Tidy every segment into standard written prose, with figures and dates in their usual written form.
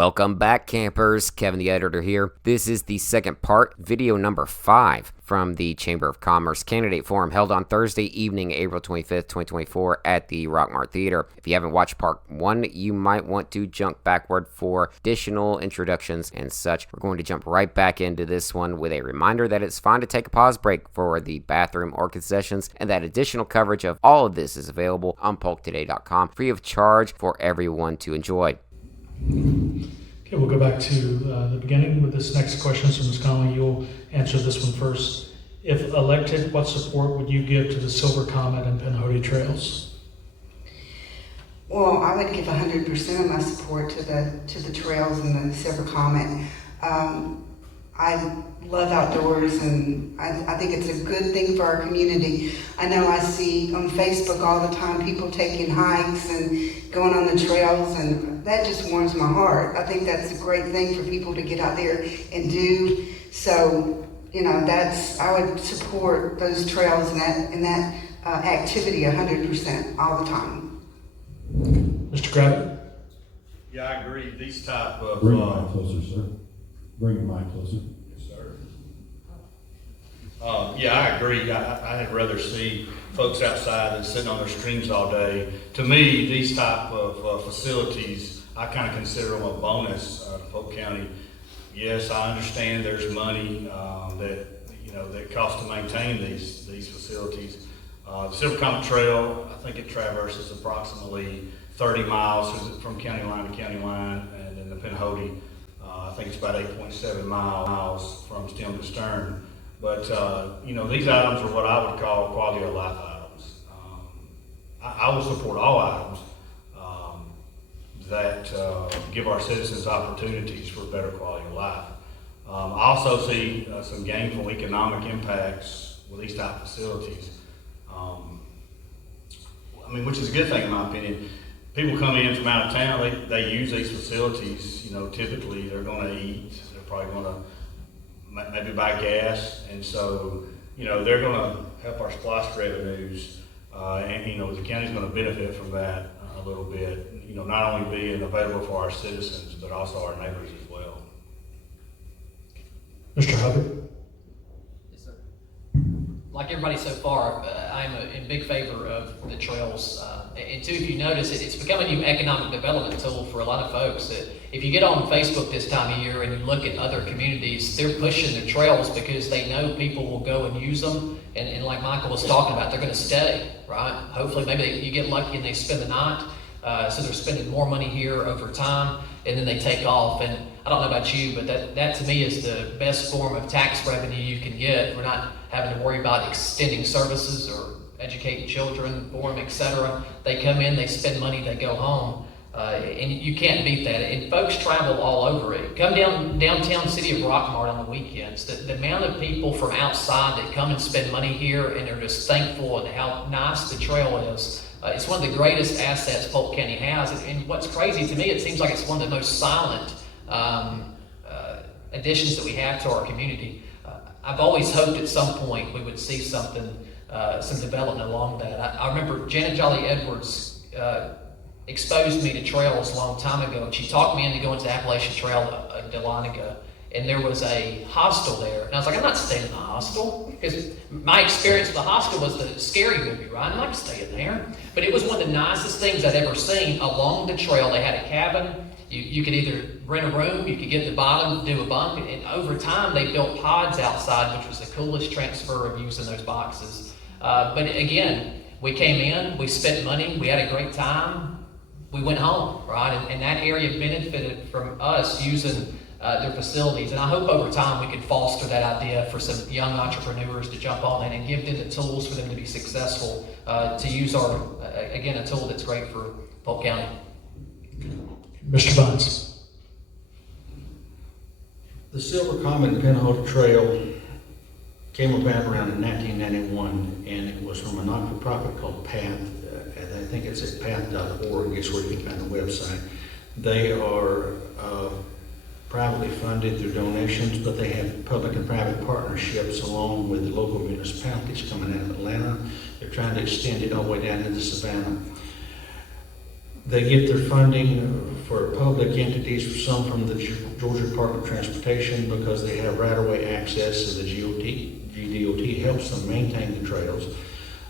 Welcome back, campers. Kevin the editor here. This is the second part, video number 5 from the Chamber of Commerce Candidate Forum held on Thursday evening, April 25th, 2024 at the Rockmart Theater. If you haven't watched part 1, you might want to jump backward for additional introductions and such. We're going to jump right back into this one with a reminder that it's fine to take a pause break for the bathroom or concessions, and that additional coverage of all of this is available on polktoday.com free of charge for everyone to enjoy. Okay, we'll go back to the beginning with this next question. So Ms. Conley, you'll answer this one first. If elected, what support would you give to the Silver Comet and Pinhoti trails? Well, I would give 100% of my support to the trails and the Silver Comet. I love outdoors, and I think it's a good thing for our community. I know I see on Facebook all the time people taking hikes and going on the trails, and that just warms my heart. I think that's a great thing for people to get out there and do. So, you know, I would support those trails and that activity 100% all the time. Mr. Gravett? Yeah, I agree. These type of... Bring your mic closer, sir. Bring your mic closer. Yes, sir. Yeah, I agree. I'd rather see folks outside than sitting on their streams all day. To me, these type of facilities, I kind of consider them a bonus to Polk County. Yes, I understand there's money that costs to maintain these facilities. The Silver Comet Trail, I think it traverses approximately 30 miles from county line to county line, and then the Pinhoti, I think it's about 8.7 miles from stem to stern. But these items are what I would call quality of life items. I will support all items that give our citizens opportunities for better quality of life. I also see some gainful economic impacts with these type of facilities. Which is a good thing in my opinion. People come in from out of town, they use these facilities, typically they're gonna eat, they're probably gonna maybe buy gas, and so, they're gonna help our SPLOST revenues, and the county's gonna benefit from that a little bit, not only being available for our citizens, but also our neighbors as well. Mr. Hubbard? Yes, sir. Like everybody so far, I'm in big favor of the trails. And two, if you notice, it's become a new economic development tool for a lot of folks. That if you get on Facebook this time of year and you look at other communities, they're pushing the trails because they know people will go and use them. And like Michael was talking about, they're going to stay, right? Hopefully, maybe you get lucky and they spend the night. So they're spending more money here over time, and then they take off. And I don't know about you, but that to me is the best form of tax revenue you can get. We're not having to worry about extending services or educating children for them, etc. They come in, they spend money, they go home, and you can't beat that. And folks travel all over it. Come downtown city of Rockmart on the weekends. The amount of people from outside that come and spend money here, and they're just thankful and how nice the trail is. It's one of the greatest assets Polk County has. And what's crazy to me, it seems like it's one of the most silent additions that we have to our community. I've always hoped at some point we would see something, some development along that. I remember Janet Jolly Edwards exposed me to trails a long time ago, and she talked me into going to the Appalachian Trail a Dahlonega, and there was a hostel there. And I was like, I'm not staying in the hostel, because my experience with the hostel was the scary movie, right? I'm not staying there. But it was one of the nicest things I'd ever seen along the trail. They had a cabin. You could either rent a room, you could get to the bottom, do a bunk, and over time they built pods outside, which was the coolest transfer of using those boxes. But again, we came in, we spent money, we had a great time, we went home, right? And that area benefited from us using their facilities. And I hope over time we can foster that idea for some young entrepreneurs to jump on that and give them the tools for them to be successful, to use a tool that's great for Polk County. Mr. Bonds? The Silver Comet and Pinhoti Trail came about around in 1991, and it was from a not-for-profit called PATH. I think it's at path.org is where you can find the website. They are privately funded through donations, but they have public and private partnerships along with the local municipalities coming out of Atlanta. They're trying to extend it all the way down into Savannah. They get their funding for public entities, some from the Georgia Department of Transportation, because they have right-of-way access, so the GDOT helps them maintain the trails.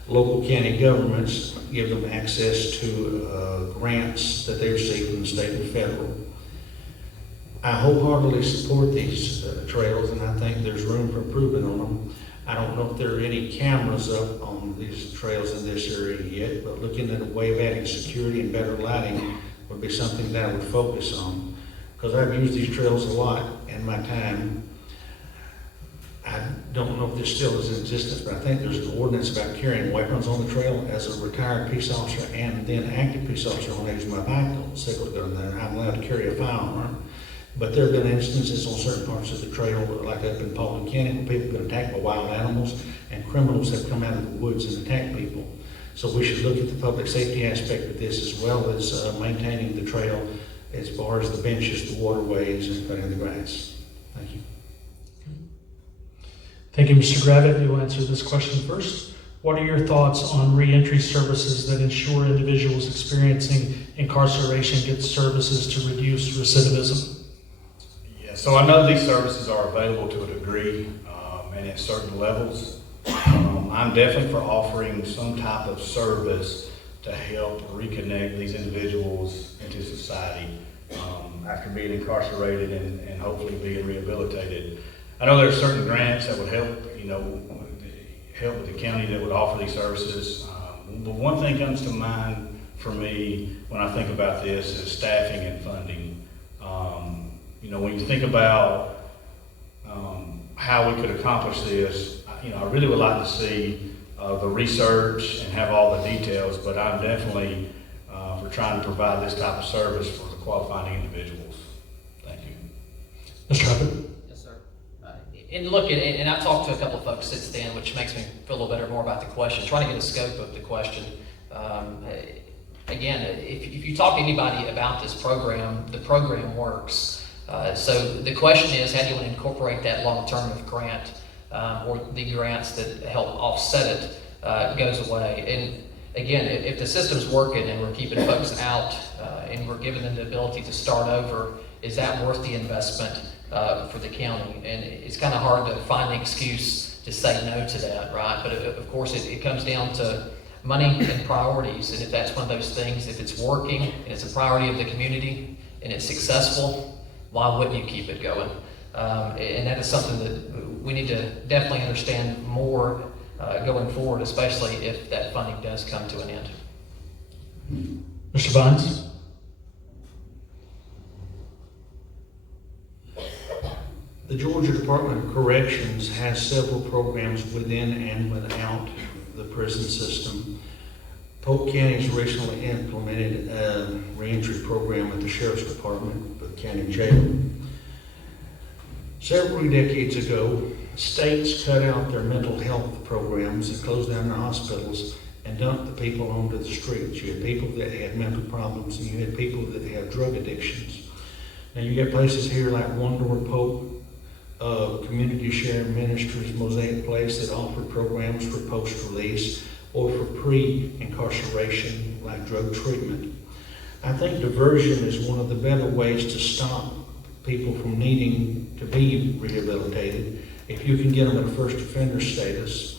Local county governments give them access to grants that they receive from the state and federal. I wholeheartedly support these trails, and I think there's room for improvement on them. I don't know if there are any cameras up on these trails in this area yet, but looking at a way of adding security and better lighting would be something that I would focus on, because I've used these trails a lot in my time. I don't know if this still is in existence, but I think there's an ordinance about carrying weapons on the trail. As a retired peace officer and then active peace officer, when I use my bicycle gun there, I'm allowed to carry a firearm. But there have been instances on certain parts of the trail, like up in Polk County, where people have been attacked by wild animals, and criminals have come out of the woods and attacked people. So we should look at the public safety aspect of this, as well as maintaining the trail as far as the benches, the waterways, and cutting the grass. Thank you. Thank you, Mr. Gravitt. You'll answer this question first. What are your thoughts on reentry services that ensure individuals experiencing incarceration get services to reduce recidivism? Yeah, so I know these services are available to a degree and at certain levels. I'm definitely for offering some type of service to help reconnect these individuals into society after being incarcerated and hopefully being rehabilitated. I know there are certain grants that would help, help with the county that would offer these services. But one thing comes to mind for me when I think about this is staffing and funding. When you think about how we could accomplish this, I really would like to see the research and have all the details, but I'm definitely for trying to provide this type of service for the qualifying individuals. Thank you. Mr. Hubbard? And look, and I've talked to a couple of folks since then, which makes me feel a little better more about the question, trying to get a scope of the question. Again, if you talk to anybody about this program, the program works. So the question is, how do you want to incorporate that long-term if grant or the grants that help offset it goes away? And again, if the system's working and we're keeping folks out and we're giving them the ability to start over, is that worth the investment for the county? And it's kind of hard to find an excuse to say no to that, right? But of course, it comes down to money and priorities. And if that's one of those things, if it's working and it's a priority of the community and it's successful, why wouldn't you keep it going? And that is something that we need to definitely understand more going forward, especially if that funding does come to an end. Mr. Vines? The Georgia Department of Corrections has several programs within and without the prison system. Polk County's recently implemented a reentry program at the Sheriff's Department, the county jail. Several decades ago, states cut out their mental health programs and closed down their hospitals and dumped the people onto the streets. You had people that had mental problems and you had people that had drug addictions. Now you get places here like One Door Polk, Community Shared Ministries, Mosaic Place that offer programs for post-release or for pre-incarceration like drug treatment. I think diversion is one of the better ways to stop people from needing to be rehabilitated. If you can get them at a first offender status,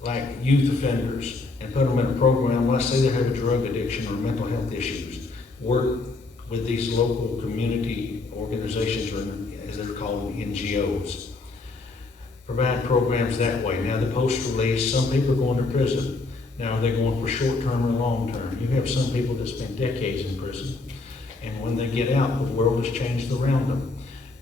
like youth offenders, and put them in a program, let's say they have a drug addiction or mental health issues, work with these local community organizations, or as they're called, NGOs. Provide programs that way. Now the post-release, some people are going to prison. Now are they going for short-term or long-term? You have some people that spend decades in prison, and when they get out, the world has changed around them.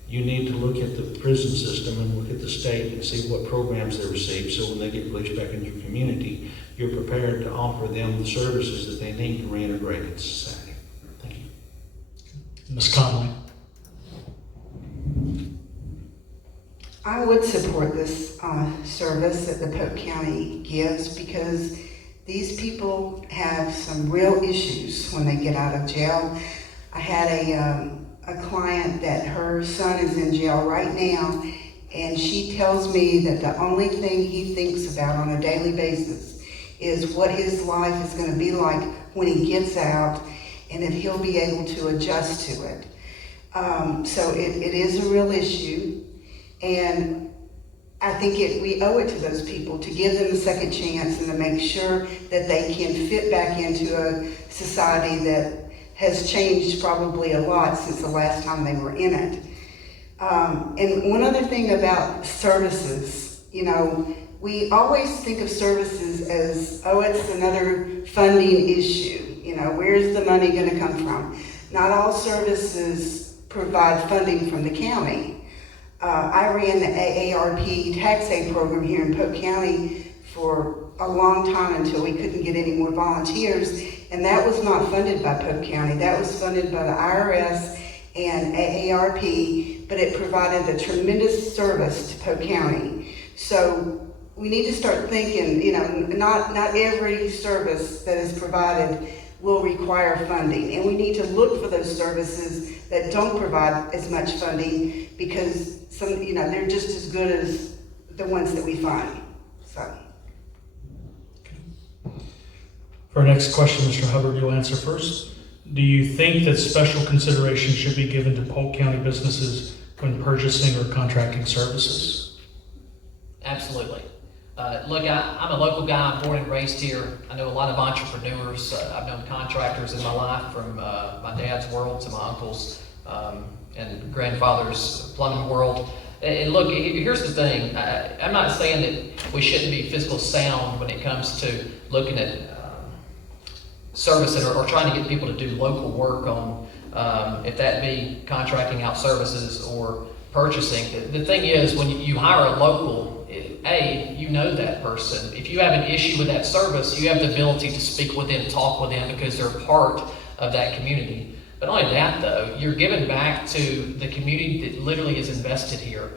You need to look at the prison system and look at the state and see what programs they receive, so when they get released back into your community, you're prepared to offer them the services that they need to reintegrate into society. Thank you. Ms. Conley? I would support this service that the Polk County gives, because these people have some real issues when they get out of jail. I had a client that her son is in jail right now, and she tells me that the only thing he thinks about on a daily basis is what his life is going to be like when he gets out. and if he'll be able to adjust to it. So it is a real issue, and I think we owe it to those people to give them a second chance and to make sure that they can fit back into a society that has changed probably a lot since the last time they were in it. And one other thing about services, you know, we always think of services as, oh, it's another funding issue. You know, where's the money going to come from? Not all services provide funding from the county. I ran the AARP tax aid program here in Polk County for a long time until we couldn't get any more volunteers, and that was not funded by Polk County. That was funded by the IRS and AARP, but it provided a tremendous service to Polk County. So we need to start thinking, you know, not every service that is provided will require funding, and we need to look for those services that don't provide as much funding, because some, you know, they're just as good as the ones that we find. So. For our next question, Mr. Hubbard, you'll answer first. Do you think that special consideration should be given to Polk County businesses when purchasing or contracting services? Absolutely. Look, I'm a local guy. I'm born and raised here. I know a lot of entrepreneurs. I've known contractors in my life, from my dad's world to my uncle's and grandfather's plumbing world. And look, here's the thing. I'm not saying that we shouldn't be fiscal sound when it comes to looking at servicing or trying to get people to do local work on, if that be contracting out services or purchasing. The thing is, when you hire a local, you know that person. If you have an issue with that service, you have the ability to speak with them, talk with them, because they're part of that community. But not only that, though, you're giving back to the community that literally is invested here.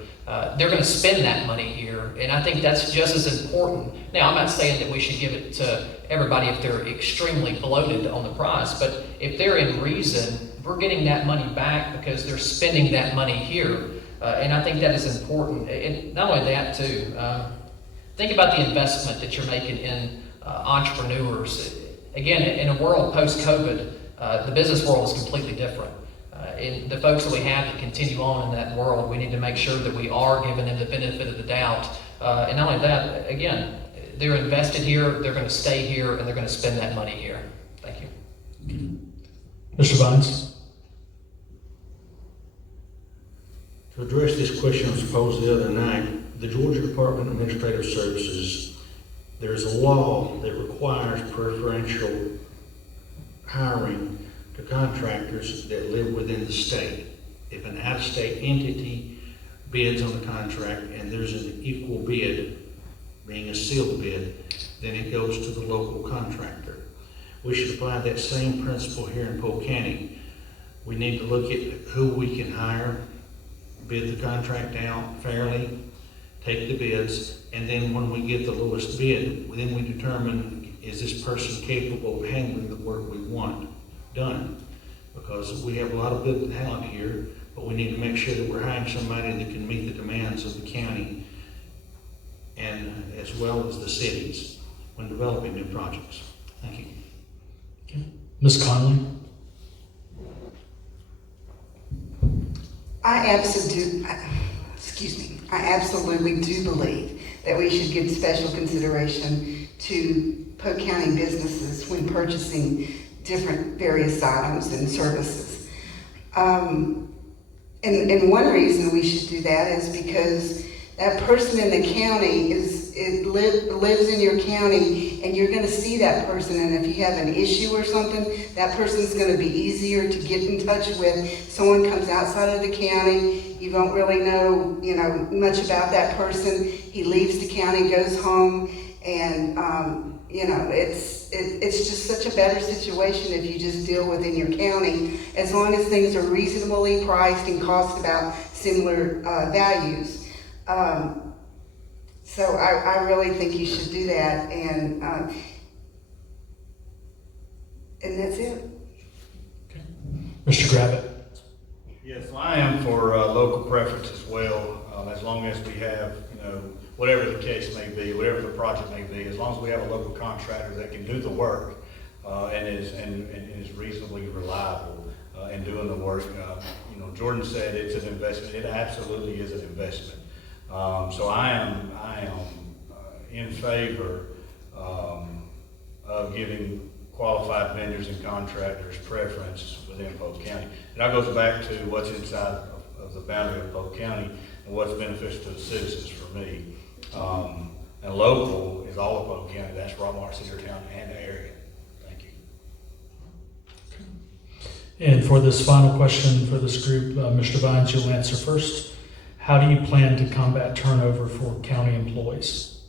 They're going to spend that money here, and I think that's just as important. Now, I'm not saying that we should give it to everybody if they're extremely bloated on the price, but if they're in reason, we're getting that money back because they're spending that money here. And I think that is important. And not only that, too, think about the investment that you're making in entrepreneurs. Again, in a world post-COVID, the business world is completely different. And the folks that we have that continue on in that world, we need to make sure that we are giving them the benefit of the doubt. And not only that, again, they're invested here, they're going to stay here, and they're going to spend that money here. Thank you. Mr. Vines? To address this question that was posed the other night, the Georgia Department of Administrative Services, there's a law that requires preferential hiring to contractors that live within the state. If an out-of-state entity bids on the contract and there's an equal bid, being a sealed bid, then it goes to the local contractor. We should apply that same principle here in Polk County. We need to look at who we can hire, bid the contract out fairly, take the bids, and then when we get the lowest bid, then we determine, is this person capable of handling the work we want done? Because we have a lot of good talent here, but we need to make sure that we're hiring somebody that can meet the demands of the county and as well as the cities when developing new projects. Thank you. Okay. Ms. Conley? I absolutely do believe that we should give special consideration to Polk County businesses when purchasing different various items and services. And one reason we should do that is because that person in the county lives in your county, and you're going to see that person, and if you have an issue or something, that person's going to be easier to get in touch with. Someone comes outside of the county, you don't really know, much about that person. He leaves the county, goes home, and it's just such a better situation if you just deal within your county, as long as things are reasonably priced and cost about similar values. So I really think you should do that, and that's it. Okay. Mr. Gravitt? Yes, well, I am for local preference as well, as long as we have, whatever the case may be, whatever the project may be, as long as we have a local contractor that can do the work, and is reasonably reliable in doing the work. Jordan said it's an investment. It absolutely is an investment. So I am in favor of giving qualified vendors and contractors preference within Polk County. And that goes back to what's inside of the boundary of Polk County and what's beneficial to the citizens for me. And local is all of Polk County. That's Rockmart, Cedartown, and the area. Thank you. And for this final question for this group, Mr. Vines, you'll answer first. How do you plan to combat turnover for county employees?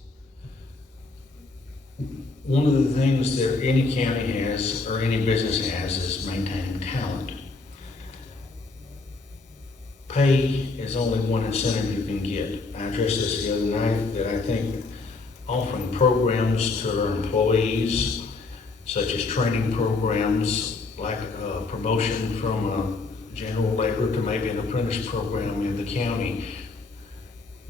One of the things that any county has, or any business has, is maintaining talent. Pay is only one incentive you can get. I addressed this the other night, that I think offering programs to our employees, such as training programs, like a promotion from a general labor to maybe an apprentice program in the county,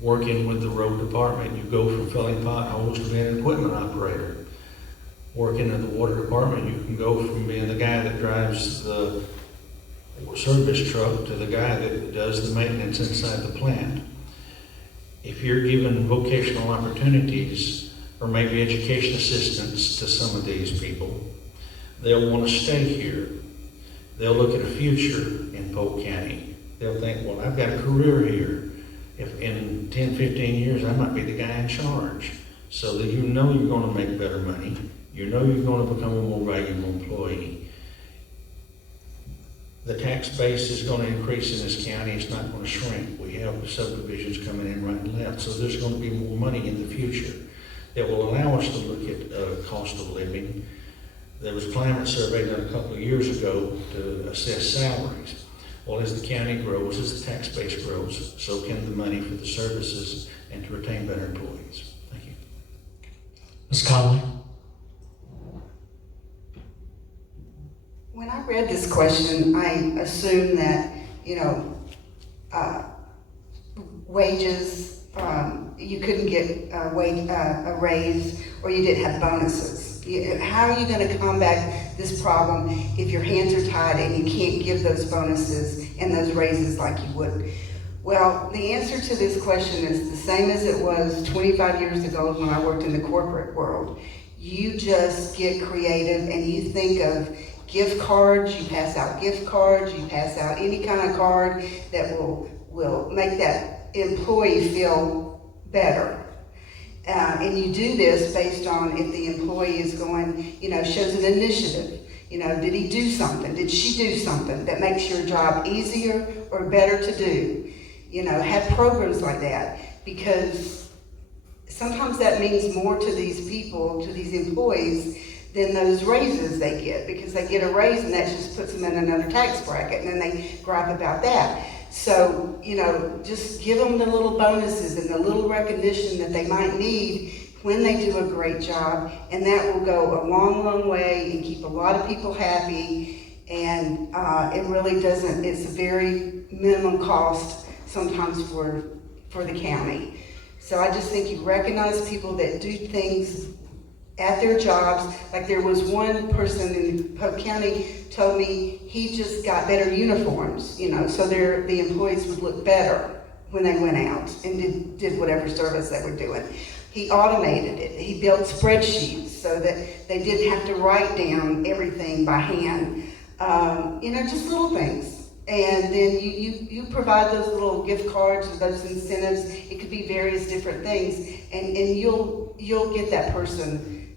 working with the road department, you go from filling potholes to being an equipment operator. Working in the water department, you can go from being the guy that drives the service truck to the guy that does the maintenance inside the plant. If you're given vocational opportunities, or maybe education assistance to some of these people, they'll want to stay here. They'll look at a future in Polk County. They'll think, well, I've got a career here. If in 10, 15 years, I might be the guy in charge. So that you know you're going to make better money. You know you're going to become a more valuable employee. The tax base is going to increase in this county. It's not going to shrink. We have subdivisions coming in right and left. So there's going to be more money in the future that will allow us to look at cost of living. There was a climate survey done a couple of years ago to assess salaries. Well, as the county grows, as the tax base grows, so can the money for the services and to retain better employees. Thank you. Ms. Conley? When I read this question, I assumed that, wages, you couldn't get a raise, or you didn't have bonuses. How are you going to combat this problem if your hands are tied and you can't give those bonuses and those raises like you would? Well, the answer to this question is the same as it was 25 years ago when I worked in the corporate world. You just get creative and you think of gift cards, you pass out gift cards, you pass out any kind of card that will make that employee feel better. And you do this based on if the employee is going, shows an initiative. Did he do something? Did she do something that makes your job easier or better to do? Have programs like that, because sometimes that means more to these people, to these employees, than those raises they get, because they get a raise and that just puts them in another tax bracket, and then they gripe about that. So, just give them the little bonuses and the little recognition that they might need when they do a great job, and that will go a long, long way and keep a lot of people happy. And it really doesn't, it's a very minimum cost sometimes for the county. So I just think you recognize people that do things at their jobs. Like there was one person in Polk County told me he just got better uniforms, so the employees would look better when they went out and did whatever service they were doing. He automated it. He built spreadsheets so that they didn't have to write down everything by hand. Just little things. And then you provide those little gift cards or those incentives. It could be various different things, and you'll get that person.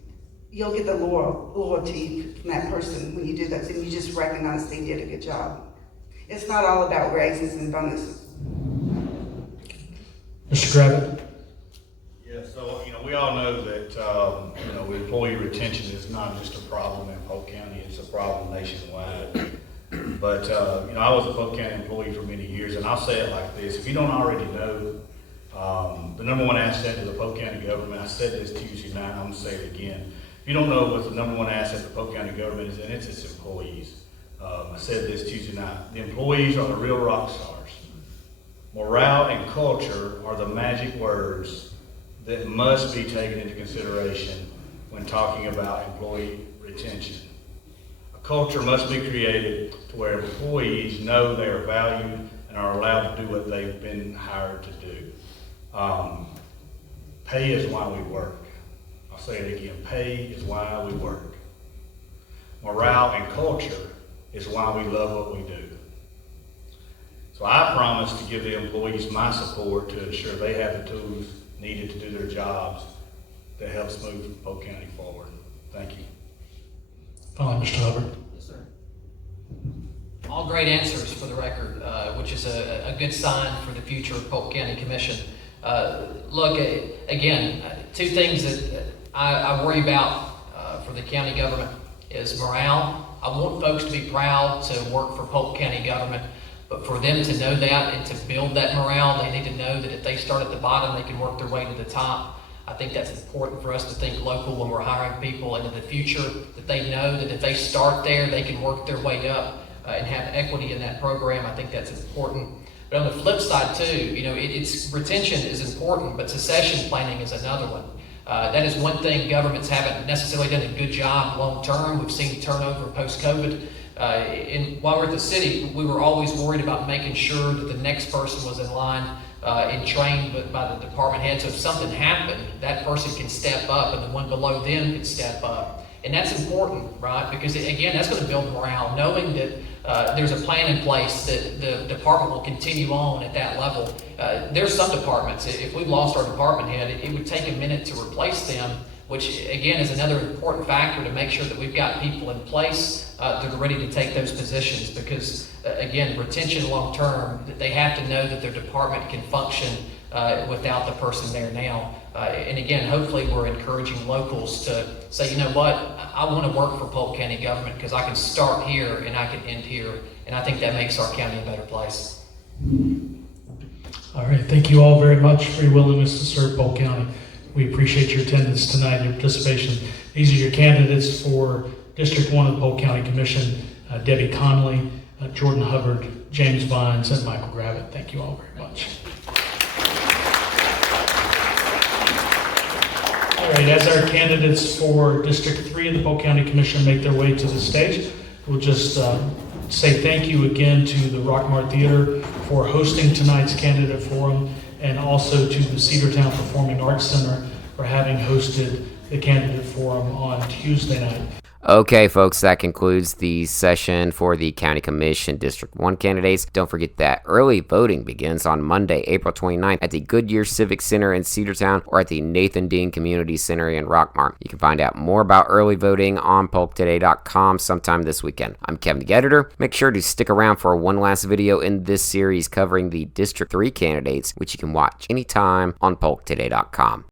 You'll get the loyalty from that person when you do those, and you just recognize they did a good job. It's not all about raises and bonuses. Mr. Gravitt? Yeah, so, we all know that, employee retention is not just a problem in Polk County, it's a problem nationwide. But, I was a Polk County employee for many years, and I'll say it like this. If you don't already know, the number one asset to the Polk County government, I said this Tuesday night, I'm going to say it again. If you don't know what the number one asset the Polk County government is, and it's its employees. I said this Tuesday night. The employees are the real rock stars. Morale and culture are the magic words that must be taken into consideration when talking about employee retention. culture must be created to where employees know they are valued and are allowed to do what they've been hired to do. Pay is why we work. I'll say it again, pay is why we work. Morale and culture is why we love what we do. So I promise to give the employees my support to ensure they have the tools needed to do their jobs that helps move Polk County forward. Thank you. Finally, Mr. Hubbard. Yes, sir. All great answers for the record, which is a good sign for the future of Polk County Commission. Look, again, two things that I worry about for the county government is morale. I want folks to be proud to work for Polk County government, but for them to know that and to build that morale, they need to know that if they start at the bottom, they can work their way to the top. I think that's important for us to think local when we're hiring people into the future, that they know that if they start there, they can work their way up and have equity in that program. I think that's important. But on the flip side too, it's retention is important, but succession planning is another one. That is one thing governments haven't necessarily done a good job long term. We've seen turnover post-COVID. While we're at the city, we were always worried about making sure that the next person was in line and trained by the department head. So if something happened, that person can step up and the one below them can step up. And that's important, right? Because again, that's going to build morale, knowing that there's a plan in place that the department will continue on at that level. There's some departments, if we lost our department head, it would take a minute to replace them, which again is another important factor to make sure that we've got people in place that are ready to take those positions. Because again, retention long term, they have to know that their department can function without the person there now. And again, hopefully we're encouraging locals to say, you know what, I want to work for Polk County government because I can start here and I can end here. And I think that makes our county a better place. All right, thank you all very much for your willingness to serve Polk County. We appreciate your attendance tonight and your participation. These are your candidates for District 1 of the Polk County Commission, Debbie Conley, Jordan Hubbard, James Vines, and Michael Gravitt. Thank you all very much. All right, as our candidates for District 3 of the Polk County Commission make their way to the stage, we'll just say thank you again to the Rockmart Theater for hosting tonight's candidate forum, and also to the Cedartown Performing Arts Center for having hosted the candidate forum on Tuesday night. Okay, folks, that concludes the session for the County Commission District 1 candidates. Don't forget that early voting begins on Monday, April 29th at the Goodyear Civic Center in Cedartown or at the Nathan Dean Community Center in Rockmart. You can find out more about early voting on polktoday.com sometime this weekend. I'm Kevin, the editor. Make sure to stick around for one last video in this series covering the District 3 candidates, which you can watch anytime on polktoday.com.